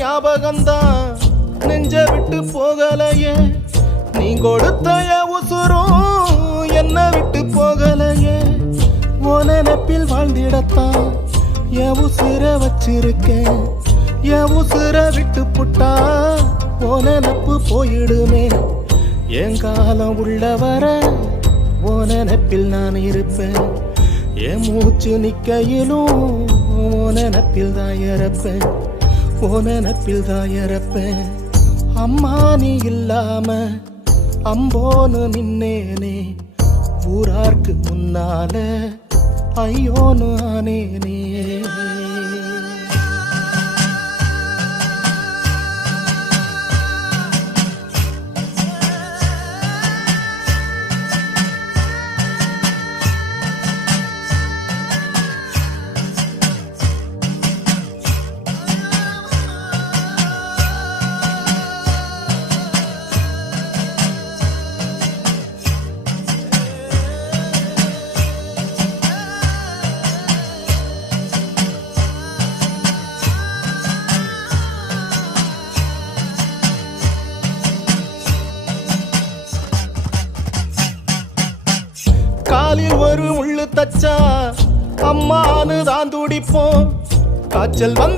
ஞாபகம்தான் நெஞ்ச விட்டு போகலையே. நீ கொடுத்த உசுரும் என்ன விட்டு போகலையே. உன் நினைப்பில் வாழ்ந்திடத்தான் என் உசுர வச்சிருக்கேன். என் உசுர விட்டு புட்டா உன் நினப்பு போயிடுமே. என் காலம் உள்ளவர உன் நினைப்பில் நான் இருப்பேன். என் மூச்சு நிக்கையிலும் உன் நினப்பில் தான் இறப்பேன். உன் நினப்பில் தான் இறப்பேன். அம்மா நீ இல்லாம அம்போன்னு நின்னேனே. ஊரார்க்கு முன்னால ஐயோன்னு ஆனேனே. காலில் ஒரு முள்ளு தச்சா அம்மானு தான் துடிப்போம். காய்ச்சல் வந்து